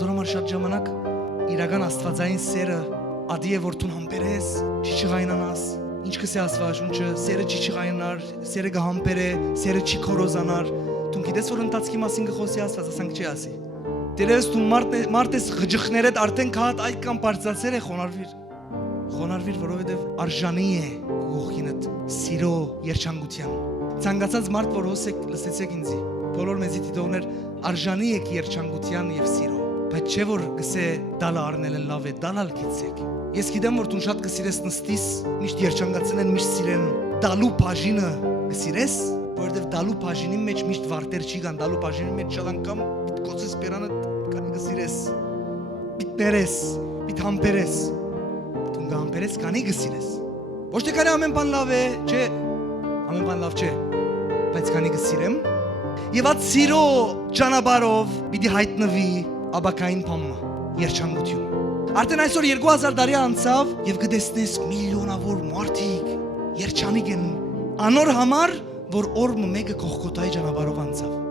Դու համար շատ ժամանակ իրական աստվածային սերը ադի է որ դու համբերես, չի չղայնանաս։ Ինչ կսե Աստվածաշունչը, սերը չի չղայնանար, սերը կհամբերե, սերը չի քորոզանար։ Դու գիտես որ ընթացքի մասին կխոսի Աստված, ասենք չի ասի։ Դերես դու մարտես ղջխներդ արդեն քահատ այդ կամ բարձրացել է խոնարհվիր, որովհետև արժանի է գողինդ սիրո երջանկության։ Ցանկացած մարդ որ հոսեք լսեցեք ինձի, բոլոր մեզի դիտողներ արժանի եք երջանկության եւ սիրո, բայց չէ որ գսե դալը առնել են լավ է, դալալ գեցեք։ Ես գիտեմ որ դու շատ կսիրես նստիս, միշտ երջանկացել են, միշտ սիրեն դալու բաժինը կսիրես, որովհետև դալու բաժինի մեջ միշտ վարտեր չի կան, դալու բաժինի մեջ շատ անգամ կոծես բերանը կանի կսիրես, պիտներես, պիտ համբերես, դու գամբերես կանի կսիրես։ Ոչ թե կանի ամեն բան լավ է, չէ, ամեն բան լավ չէ, բայց կանի կսիրեմ, եւ այդ սիրո ճանապարհով պիտի հայտնվի աբակային բամը, երջանկություն։ Արդեն այսօր 2000 տարի անցավ եւ կտեսնես միլիոնավոր մարդիկ երջանիկ են անոր համար որ օրը մեկը կողքոտայի ճանապարհով անցավ։